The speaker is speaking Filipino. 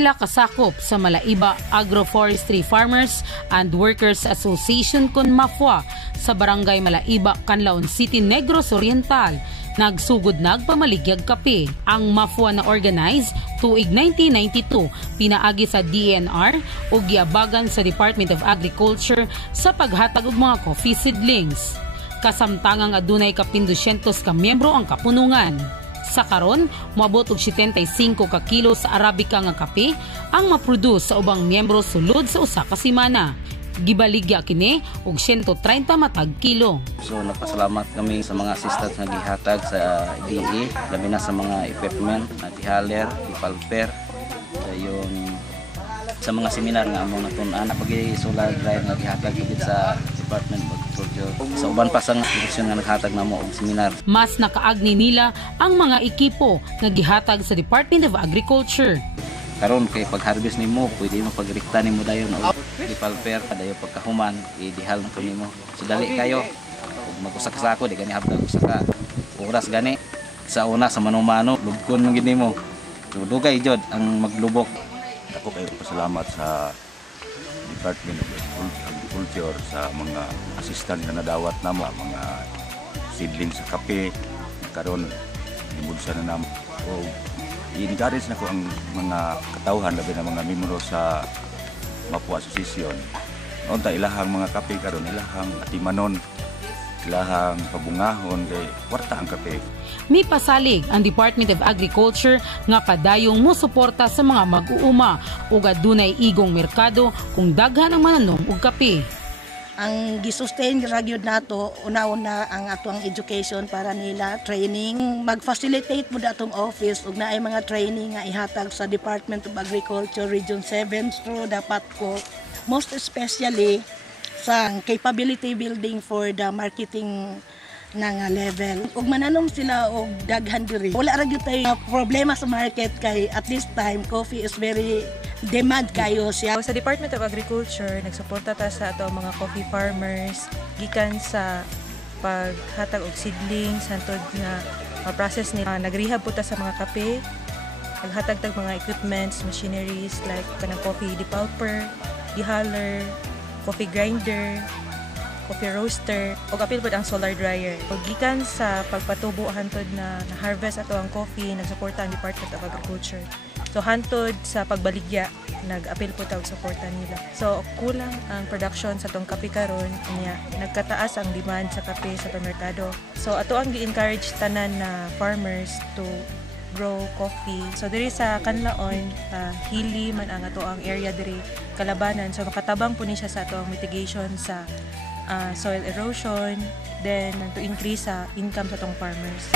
sila kasakop sa Malaiba Agroforestry Farmers and Workers Association kon MAFWA sa Barangay Malaiba, Canlaon City, Negros Oriental. Nagsugod nagpamaligyag kape. Ang MAFWA na organize tuig 1992 pinaagi sa DNR o giabagan sa Department of Agriculture sa paghatag og mga coffee seedlings. Kasamtangang adunay kapin 200 ka miyembro ang kapunungan. Sa karon, moabot og 75 ka kilo sa Arabica nga kape ang maproduce sa ubang miyembro sulod sa usa ka semana. Gibaligya kini og 130 matag kilo. So napasalamat kami sa mga assistants nga gihatag sa DE, labi na sa mga equipment, tihaler, palper, dayon sa mga seminar nga among natun-an pag solar drive nga gihatag gid sa Department of Agriculture. Sa uban pa sang direksyon nga naghatag namo og seminar. Mas nakaagni nila ang mga ekipo nga gihatag sa Department of Agriculture. Karon kay pag-harvest nimo, pwede mo pagrekta nimo dayon og ipalper dayon pagkahuman, idihal na nimo. So dali kayo. Ug mag-usa ka sako di gani habdag usa ka oras gani. Sa una sa manumano, lugkon man gid nimo. Dugay jud ang maglubok. Ako kayo pasalamat sa Department of Agriculture sa mga assistant na nadawat namo, mga seedlings sa kape. Karon gibudsa na namo. I-encourage na ko ang mga katawhan, labi na mga miyembro sa MAFWA Association. Noon ta ilahang mga kape karon, ilahang atimanon, ilahang pabungahon, kay kwarta ang kape. May pasalig ang Department of Agriculture nga padayong musuporta sa mga mag-uuma ug adunay igong merkado kung daghan ang mananom og kape. Ang gisustain ragyod nato una-una ang atong education para nila training, mag-facilitate mo datong office ug naay mga training nga ihatag sa Department of Agriculture Region 7 through dapat ko most especially sa capability building for the marketing nga level. Ug mananom sila og daghan diri. Wala ra gyud tay problema sa market kay at this time coffee is very demand kayo siya. Sa Department of Agriculture, nagsuporta ta sa ato mga coffee farmers gikan sa paghatag og seedlings hantod nga ma-process nila. Nagrehab po ta sa mga kape, naghatag tag mga equipments, machineries like kanang coffee depulper, dehuller, coffee grinder, coffee roaster, o apil po ang solar dryer. Gikan sa pagpatubo hantod na harvest ato ang coffee, nagsuporta ang Department of Agriculture. So hantod sa pagbaligya, nag-apil po tawag suporta nila. So kulang ang production sa tong kape karon, niya nagkataas ang demand sa kape sa merkado. So ato ang gi-encourage tanan na farmers to grow coffee. So diri sa Canlaon, hili man ang ato ang area diri kalabanan. So makatabang po ni siya sa ato ang mitigation sa soil erosion, then to increase sa income sa tong farmers.